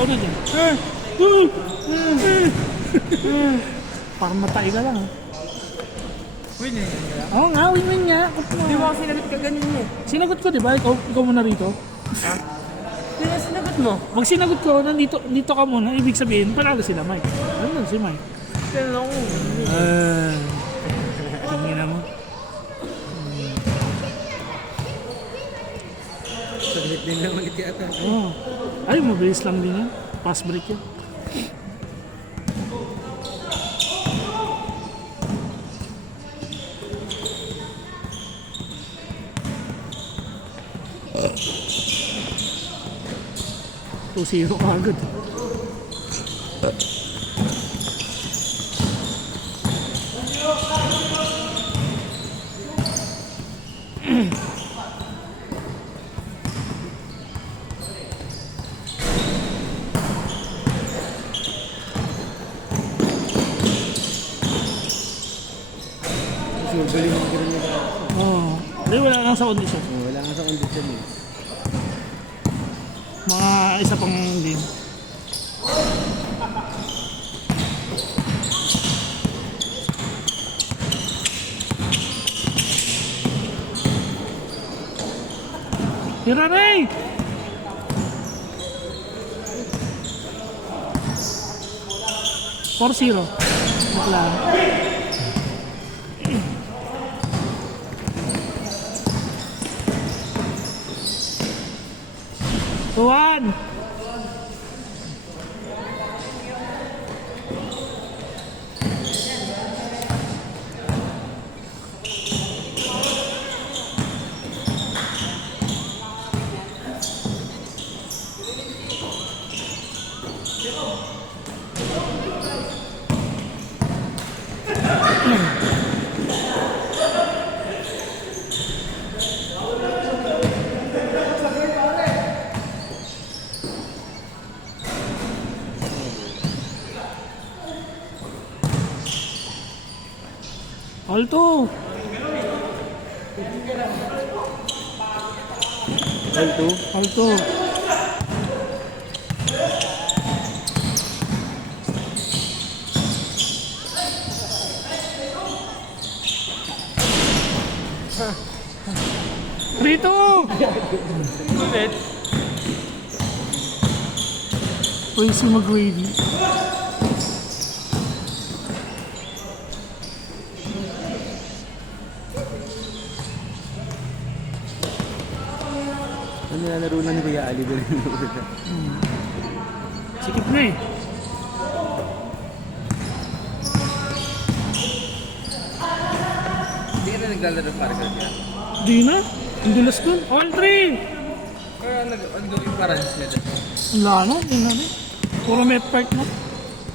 Ikaw na dyan. Parang matay ka lang. Win eh. Oo nga, win-win nga. Di ba ako sinagot ka ganun eh? Sinagot ko, di ba? Ikaw muna rito. Ha? Di ba sinagot mo? Pag sinagot ko, nandito ka muna, ibig sabihin, panalo sila, Mike. Ano si Mike? Kailan ako. Tingin mo. Saglit din lang ulit yata. Oo. Ay, mabilis lang din yan. Pass break yan. Zero ka agad. Galing mo ganun nila. Oo. Hindi, wala lang sa kondisyon. Wala nga sa kondisyon eh. Mga isa pang game. Tira Ray! 4-0. Bakla. Tuan! Alto! Alto? Alto! Rito! Ulit? Uy, si McGrady. Ano nilalaro na ni Kuya Ali doon? Sikip na eh. Hindi ka na naglalaro para ka dyan? Di na. Ang dulas dun. All three! Kaya nag-ongoing parang sila dyan. Wala na. Hindi na rin. Puro met park na.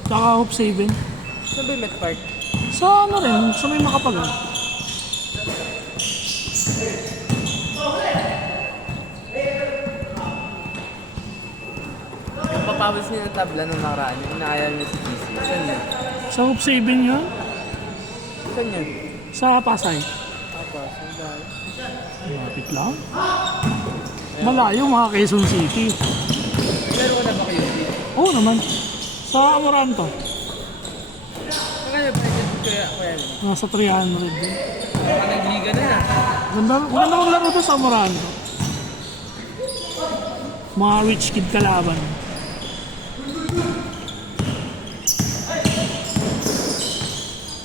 Tsaka hope saving. Saan ba yung Met Park? Sa ano rin. Sa may makapagal. Yung papawis niya ng tabla nung nakaraan, yung inaayal niya si PC. Saan yun? Sa hope saving yun. Saan yun? Sa Pasay. Tapos, ang dahil. Malapit lang. Malayo mga Quezon City. Naglaro ko na ba kayo? Oo naman. Sa Amoranto. Magkano ba yun? Kaya Nasa 300 din. baka nagliga na na. Ganda maglaro to sa Amoranto. Mga rich kid kalaban.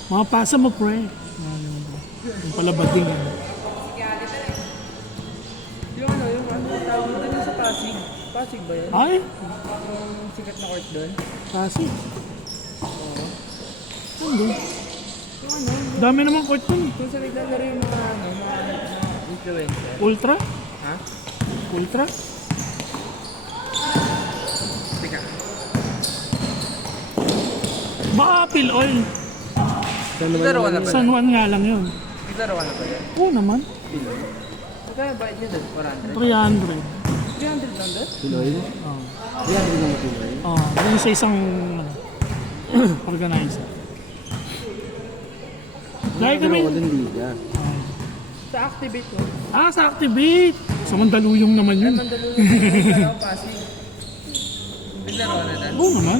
Mga pasa mo, pre. Yung palabading yan. Yung tawag mo doon sa Pasig. Pasig ba yun? Ay, Yung sikat na court doon? kasi. Oo. Hindi. Yung ano, Dami naman court dun. kung sa naglalaro yung mga influencer. Ultra? Ha? Ultra? Teka. Baka Apil Oil. Naglaro ka na ba? San Juan nga lang yun. Naglaro ka na ba yan? Oo naman. Magkano bayad niyo doon? 300. 300 lang doon? Pinoy? Oo. Kaya rin naman Pinoy. Oh, yung sa isang ano, organizer. Dahil Pero kami... ako din liga. Sa Activate ko. Sa Activate! Sa Mandaluyong naman yun. Mandaluyong. Pasig. naglaro na dahil. Oo naman.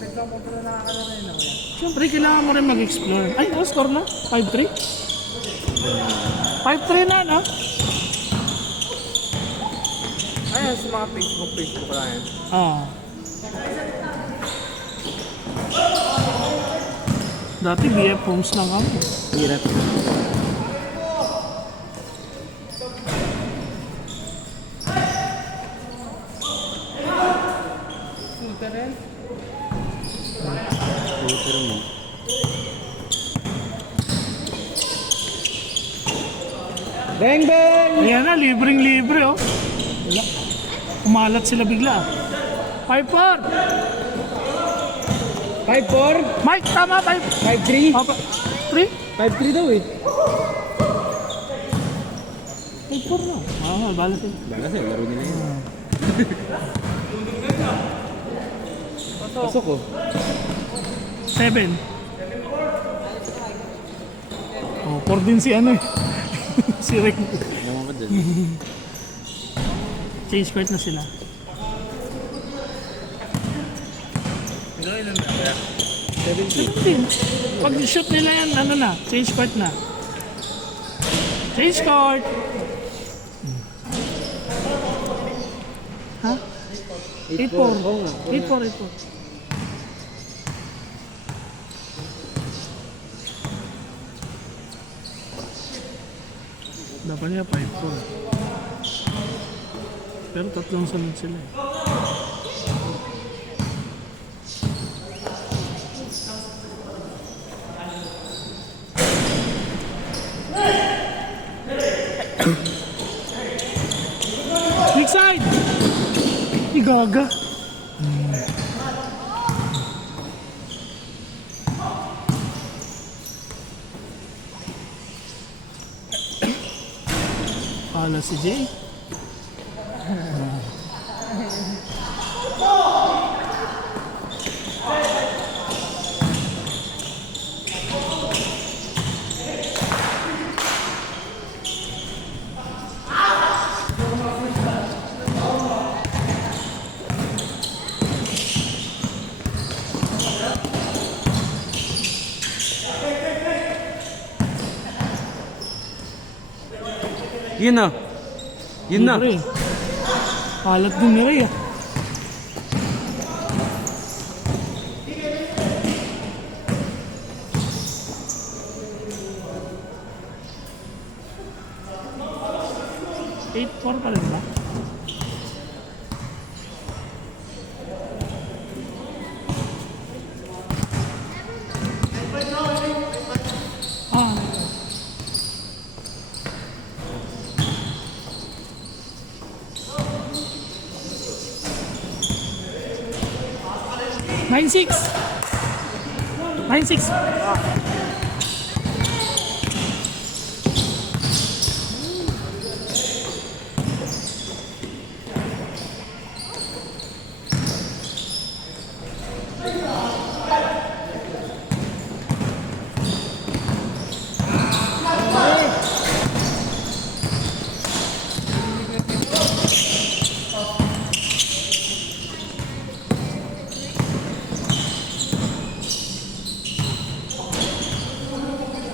Nagkamot na nakakalaro yun ako yan. Siyempre, kailangan mo rin mag-explore. Ay, ano score na? 5-3? 5-3 na, no? Ayun, sa mga Facebook lang yan. Oo. Dati BF Homes lang kami. Hirap. Super rin. Pero mo. Bang bang! Ayan na, libreng-libre, oh. Wala. Kumalat sila bigla. 5-4! 5-4? Mike, tama, 5. 5-3? Papa. 3? 5-3 daw eh. 5-4 na. Bala sila. Baka sa'yo, laro nila yun. Pasok ko. 7. Oh, 4 din si ano eh. Si Rick. Naman ka dyan. Change court na sila. Ilan na kaya? 17. Pag shoot nila yan, ano na, change court na. Change court! Ha? 8-4. 8-4. Dapat niya 5-4. Pero tatlong sunod sila eh. Weak side! Igaga! Pala si Jay. Yun na. Yun na. Libre. Kalat din ni Ray ah. Eight four pa rin ba? Ah, 9-6. 9-6.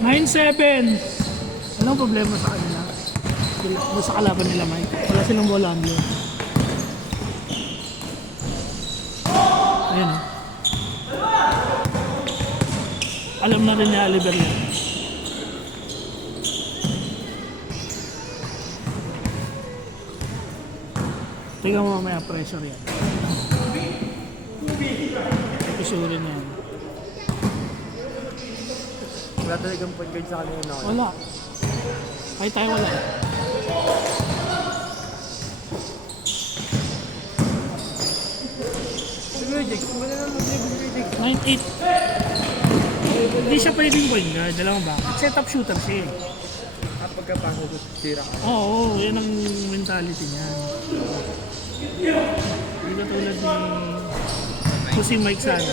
Nine seven. Anong problema sa kanila? Doon sa kalaban nila, Mike. Wala silang bolaan yun. Ayan oh. Alam na rin ni Oliver yan. Tingnan mo mamaya pressure yan. Isurin na yan. Wala talagang point guard sa kanina na. Wala. Kahit tayo wala. Siguro, Jake, wala na mag-dribble ni Jake. 9-8. Hindi siya pwedeng point guard. Dalawang ba? Set up shooter siya eh. At pagkapasok ko, tira ka. Oo, yan ang mentality niya. Hindi katulad ni si Mike sana.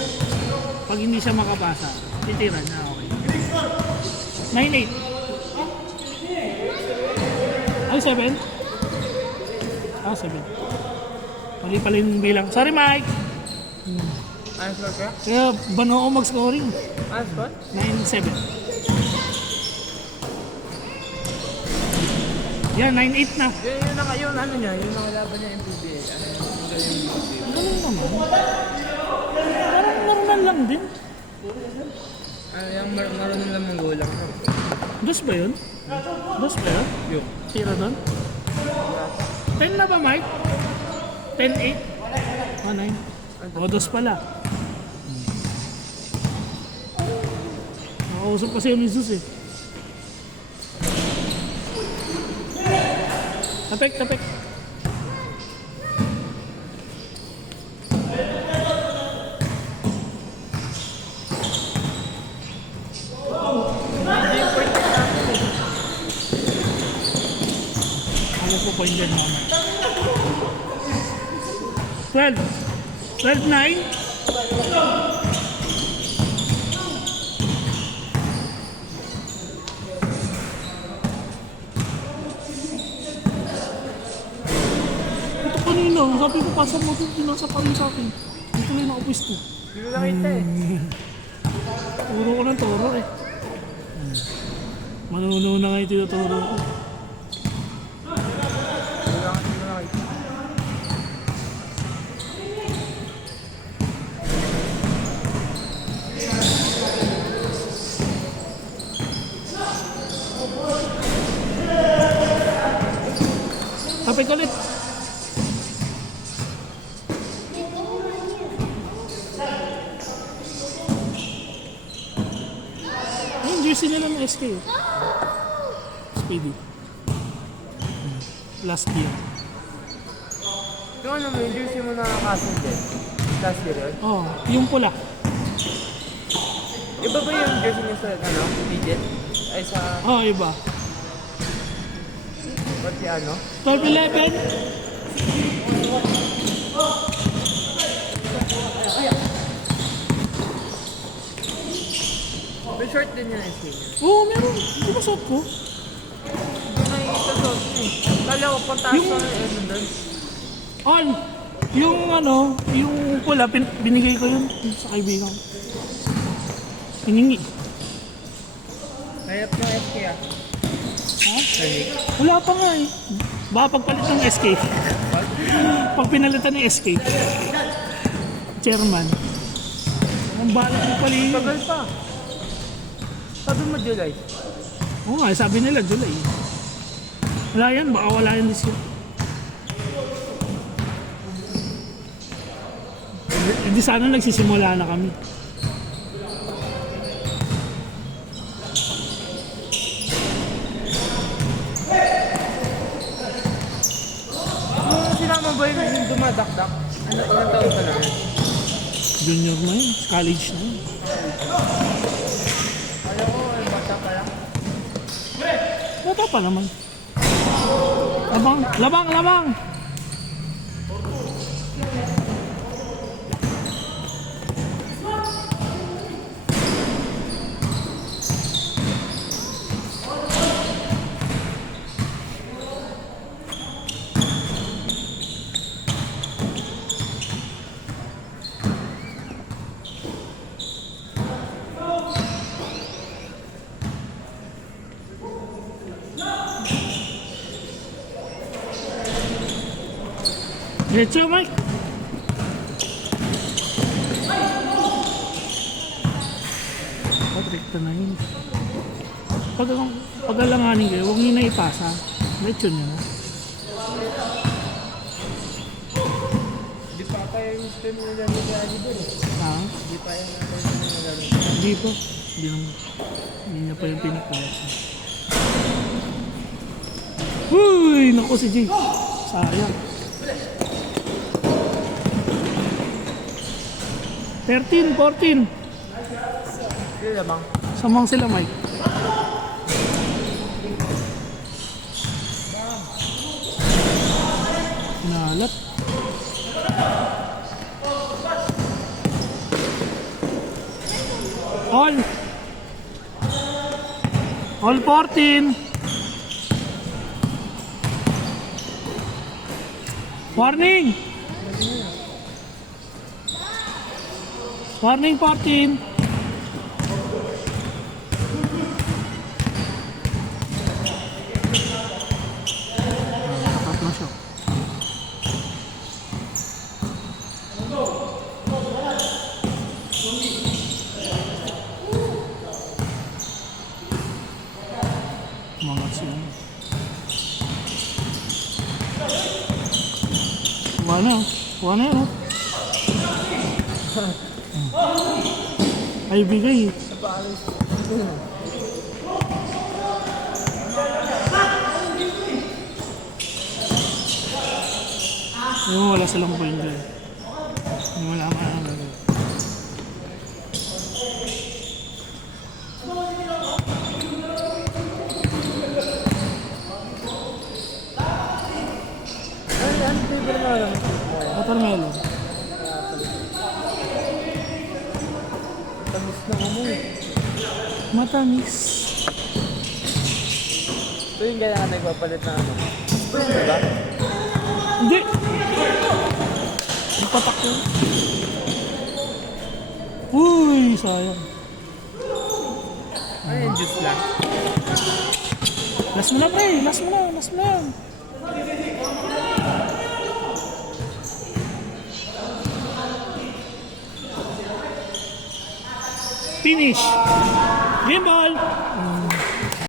Pag hindi siya makapasa, titira niya. Okay. 9-8. Ay, 7? Ah, 7. Mali pala yung bilang. Sorry, Mike. Ayos ba ka? Kaya Banoo mag-scoring. Ayos ba? 9-7. Yan, 9-8 na. Yun ang yun, ano niya, yung mga laban niya yung PBA. Ano yung galing yung PBA? Ang galing naman. Parang normal lang din. Ano yung marunong lang manggulang. Dos ba yun? Dos ba yun? Yun. Tira doon? 10 na ba, Mike? 10-8? Oh, 9. O, dos pala. Nakausap kasi yung Jesus eh. Tapik, tapik. Ano po point din naman? 12. 12-9. Ito kanina, sabi ko pasok mo ito, pinasa pa rin sa akin. Hindi ko rin nakapwesto. Hindi ko nakita eh. Turo ko ng turo eh. Manuno na nga yung tinuturo ko. Hindi ko nakita. Tapik ulit. Yung jersey nila ng SK eh. Speedy. Last year. Yung ano mo, yung jersey mo na castle din. Last year yun. Oh, yung pula. Iba ba yung jersey niya sa, ano, legit? Ay sa, Oh, iba. ba't si ano? 12-11. May short din yung SK niya. Oo, meron. Di ba suot ko? Hindi nakikita short eh. Kala ko pantaas Yung- ko ng ano doon. On. Yung ano, yung pula, binigay ko yun sa kaibigan ko. Hiningi. Hayap ng SK ah. Ha? Hayap. Wala pa nga eh. Baka pagpalit ng SK. Pag pinalitan ng SK. Chairman. Ang balak mo pala yun. Tagal pa. Sabi mo July. Oo nga, sabi nila July. Wala yan, baka wala yan this year. Hindi sana nagsisimula na kami. Nung sinama ba yung dumadakdak? Ano, ilang taon ka na yun? Junior na yun, college na yun. Alam ko, ay bata pa lang. Bata pa naman. Labang, labang, labang! Diretso, Mike. Direkta na yun. Pag alanganin kayo, huwag nyo na ipasa. Diretso nyo na. Di pa kaya yung stream nila ni Daddy doon eh. Ha? Di pa yung ano yung nilaro. Hindi po. Hindi na pa yung pinipasa. Uy! Naku si Jay. Sayang. 13, 14. Hindi lamang. Samang sila, Mike. Nalat. All. All 14. Warning! Warning 14. Tatlo siya. Mga siya. Wala na yun. Ay, bigay. Yung wala silang point dyan. Yung wala ka na gagawin. Ano flavor na lang? Watermelon. Tamis na mo eh. Matamis. Ito yung kaya ka nagpapalit na ano. Diba? Hindi. Ipatak yun. Uy, sayang. Ano yung juice lang? Last mo na, pre. Last mo na. Finish. Game ball.